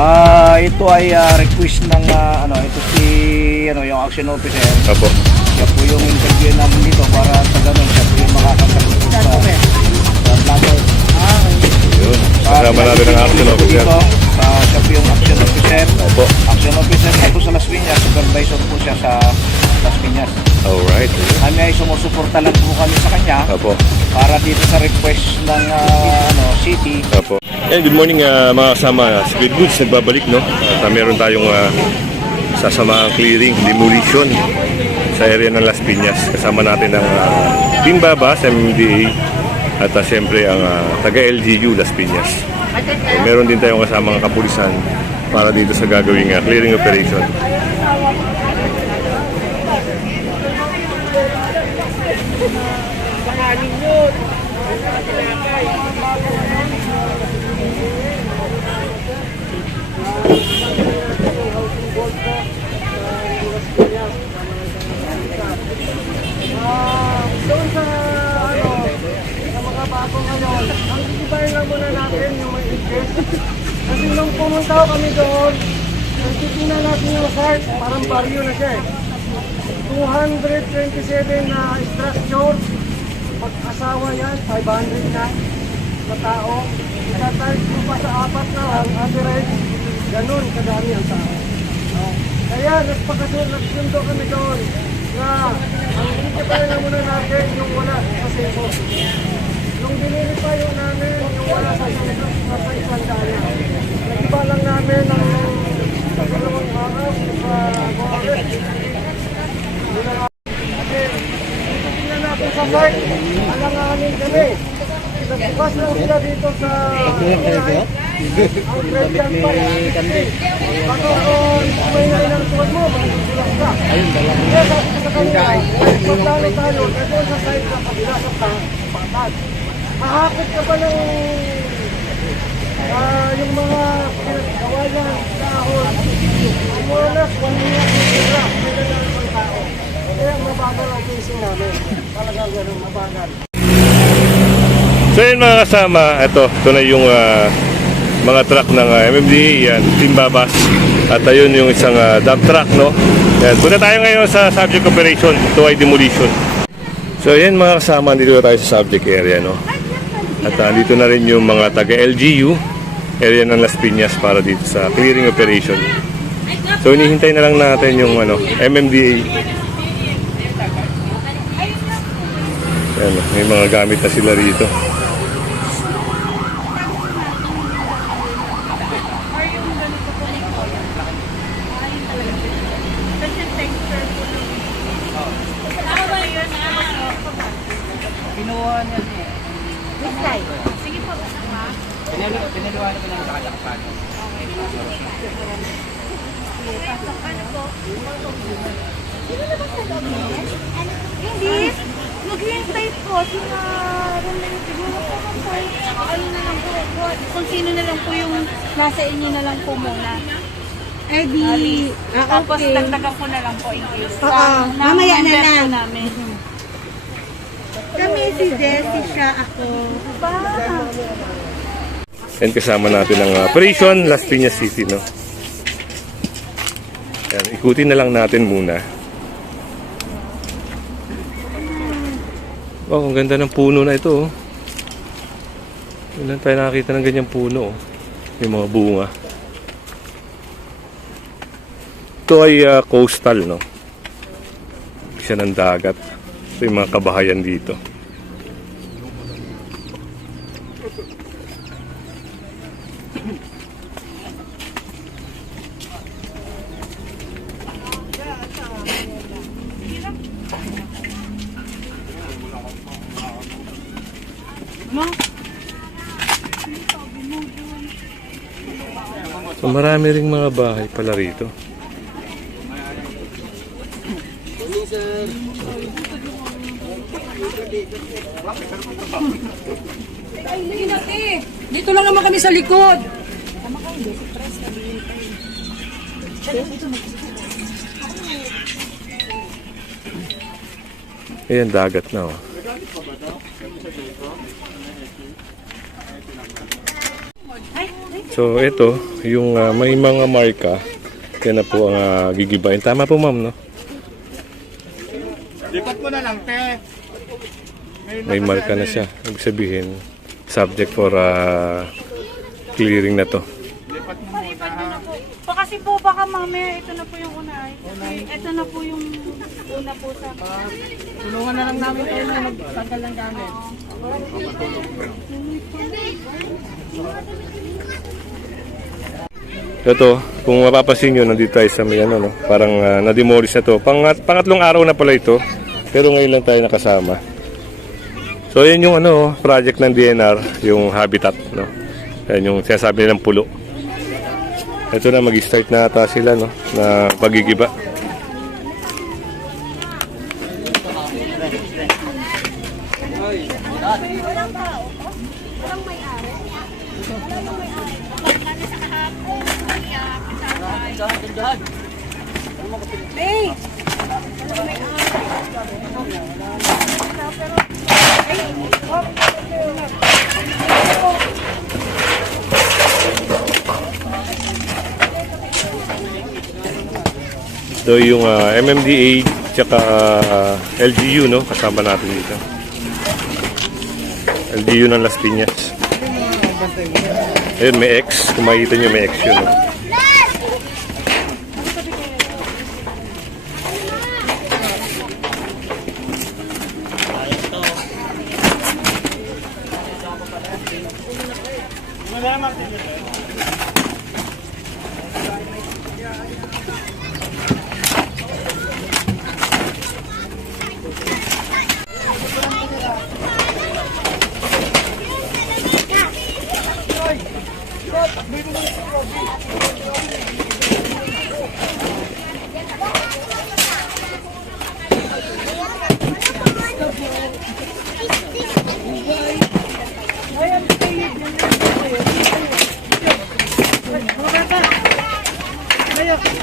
Ito ay request ng ito si yung action officer. Apo. Siya po yung interview namin dito para sa ganun siya po yung makakasagot sa vlogger. Yun. Kasama natin ang action officer. Dito, siya po yung action officer. Opo. Action officer na po sa Las Piñas. Supervisor po siya sa Las Piñas. Alright. Kami ay sumusuporta lang po kami sa kanya. Apo. Para dito sa request ng city. Apo. And good morning mga kasama. Speed Goods nagbabalik, no? At meron tayong sasamaang clearing, demolition sa area ng Las Piñas. Kasama natin ang Team Babas, MMDA, at siyempre ang taga-LGU Las Piñas. Meron din tayong kasamang kapulisan para dito sa gagawing clearing operation. Doon sa mga bago ngayon, ang ibahin lang muna natin yung may interest. Kasi nung pumunta kami doon, nagtitingnan natin yung site, parang baryo na siya eh. 227 na structure, pag-asawa yan, 500 na sa tao. Itatayos mo pa sa 4 na ang average, ganun kadami ang tao. Kaya nagsundo kami doon na ang ikipahin lang muna natin yung wala sa sebo. Yung binili pa yun namin, yung wala sa sebo, sa isang daya. Nagiba lang namin ang dalawang araw sa Gorek. Kasi tingnan natin sa site, alanganin kami. Nagbukas lang sila dito sa site. Ang Christian pa yan. Baka kung may nailang tuwad mo, magsilang ka. Kaya sabi ko sa kanila, magdalo tayo, nandun sa site na kabila sa patad. Mahapit ka pa ng yung mga pinagawalan, dahon. Umulas, 1 minute, sila, may nalalang ang tao. Kaya mabagal ang casing namin. Talagang ganun, mabagal. So yun mga kasama, ito na yung mga truck ng MMDA, yan, Team Babas. At ayun yung isang dump truck, no? Yan, punta tayo ngayon sa subject operation. Ito ay demolition. So yan mga kasama, dito na tayo sa subject area, no? At dito na rin yung mga taga-LGU area ng Las Piñas para dito sa clearing operation. So hinihintay na lang natin yung MMDA. Yan, may mga gamit na sila rito. Pinuha niya siya. Which side? Sige po. Pinaluhan ko lang sa kalakpan. Hindi. Maghihintay po. Sinaroon na yung siguro po. Ano na lang po. Kung sino na lang po yung nasa inyo na lang po muna. Eh di, Tapos dagdagan ko na lang po in case. mamaya na lang. Namin. Kami si Jessie, siya ako. And kasama natin ang operation Las Piñas City, no? Yan, ikutin na lang natin muna. Wow, ang ganda ng puno na ito, oh. Wala tayo nakakita ng ganyang puno, oh. May mga bunga. Ito ay coastal, no? Siya ng dagat. Ito yung mga kabahayan dito. So marami ring mga bahay pala rito. Dito lang naman kami sa likod. Ayan, dagat na, oh. So So ito, yung may mga marka, yan na po ang gigibain. Tama po ma'am, no? Lipat mo na lang, te. May marka na siya. Ibig sabihin, subject for clearing na to. Lipat mo muna. Ipad mo na po. Kasi po baka mamaya ito na po yung una. Ito na po yung una po sa... Tulungan na lang namin kayo na magtanggal ng gamit. Ito, kung mapapansin nyo, nandito tayo sa may ano, no? Parang na-demolish na to. Pangatlong araw na pala ito, pero ngayon lang tayo nakasama. So, yan yung ano, project ng DNR, yung habitat, no? Yan yung sinasabi nilang pulo. Ito na, mag-start na ata sila, no? Na pagigiba. Hey! So, yung MMDA tsaka LGU, no? Kasama natin dito. LGU ng Las Piñas. Ayun, may X. Kung makikita nyo, may X yun, no?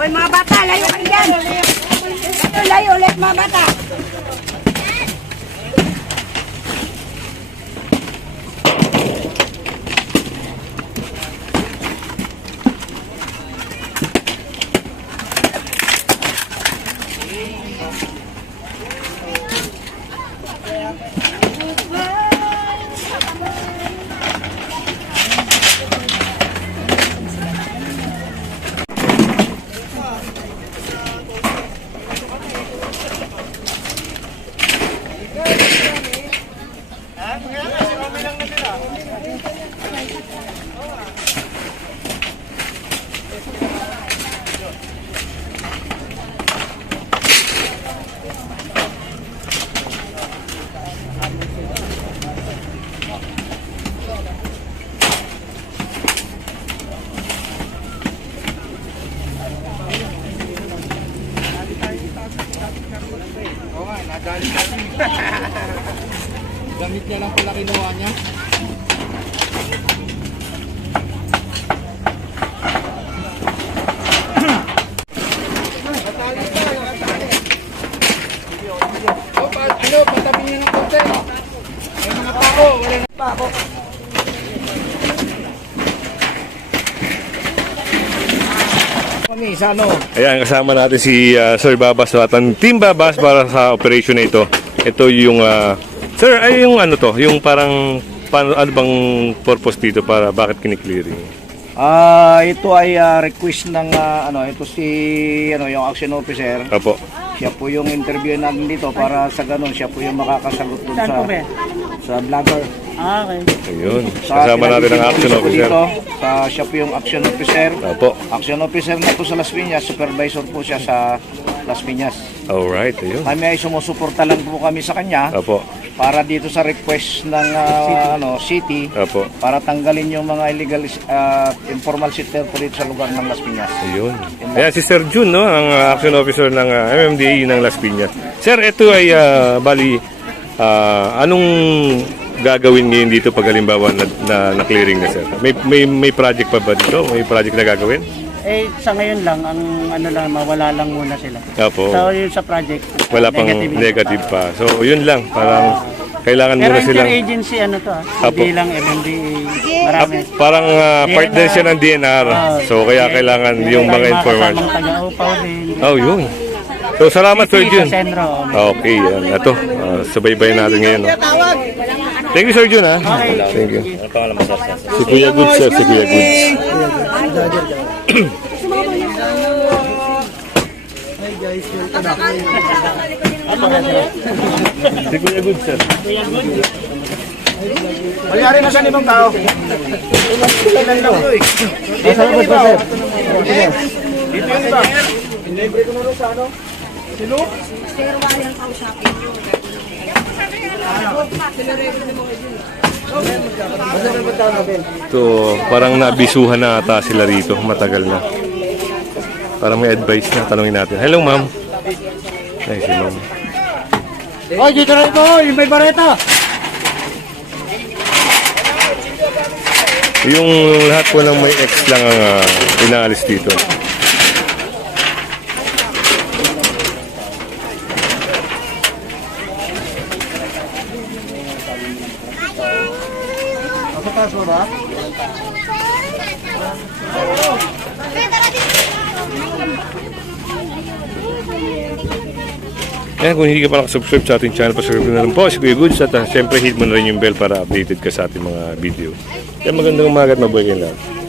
Hoy mga bata, layo kayo dyan. Layo, ulit mga bata. Oo nga, nagalit kami. Gamit niya lang pala kinuha niya. Patabi niya ng konti. May mga pako, wala na pako. Kami sa ano? Ayan, kasama natin si Sir Babas at ang Team Babas para sa operation na ito. Ito yung, Sir, ay yung ano to? Yung parang, ano bang purpose dito para bakit kiniklearing? Ito ay request ng ito si yung action officer. Opo. Siya po yung interview natin dito para sa ganun siya po yung makakasagot dun sa vlogger. Okay. Ayun. Kasama natin ang action officer. Dito, siya po yung action officer. Opo. Action officer na po sa Las Piñas, supervisor po siya sa Las Piñas. Alright, ayun. Kami ay sumusuporta lang po kami sa kanya Opo. para dito sa request ng city Opo. para tanggalin yung mga illegal informal settler po dito sa lugar ng Las Piñas. Ayun. Ayan, si Sir Jun, no? Ang action officer ng MMDA ng Las Piñas. Sir, ito ay bali, anong gagawin ngayon dito pag halimbawa na clearing na, sir? May project pa ba dito? May project na gagawin? Eh, sa ngayon lang, ang ano lang, mawala lang muna sila. Opo. So, yun sa project. Wala pang negative pa. So, yun lang. Parang kailangan Pero muna silang... interagency ano to Apo. hindi lang MMDA. Marami. Parang part din siya ng DNR. So kaya kailangan yung mga information. Mga taga-upaw din. Oh, yun. So salamat Sir Jun. Sendro. Okay, yan. Ito, subaybayan natin ngayon. No? Thank you Sir Jun ha. Thank you. Si Kuya Goods sir, si Kuya Goods. Si Kuya Goods sir. Mayari na sa ibang tao. So, parang nabisuhan na ata sila rito, matagal na. Parang may advice na, tanungin natin. Hello ma'am. Ay, si ma'am. Oy, dito rin po, yung may bareta. Yung lahat po ng may ex lang ang inaalis dito. Mataas mo ba? Kaya kung hindi ka pa nakasubscribe sa ating channel, pasubscribe na lang po si Kuya Goods at syempre hit mo na rin yung bell para updated ka sa ating mga video. Kaya magandang umaga at mabuhay kayo lahat.